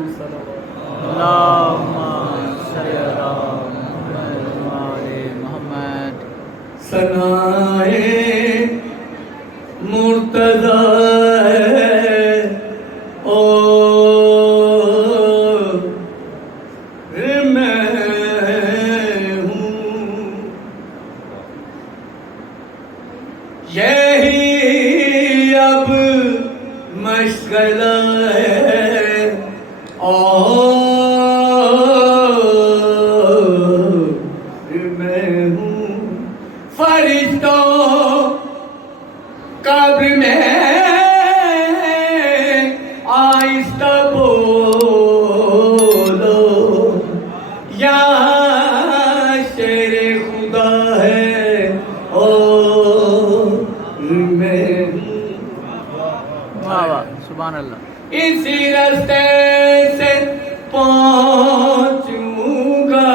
اللهم صل على محمد وعلى محمد. ثنائے مرتضی ہے اور میں ہوں، یہی اب مشغلہ ہے اور میں ہوں، فرشتوں قبر میں آہستہ بولو، یا شیر خدا ہے اور میں ہوں، واہ واہ سبحان اللہ. اسی راستے سے پہنچوں گا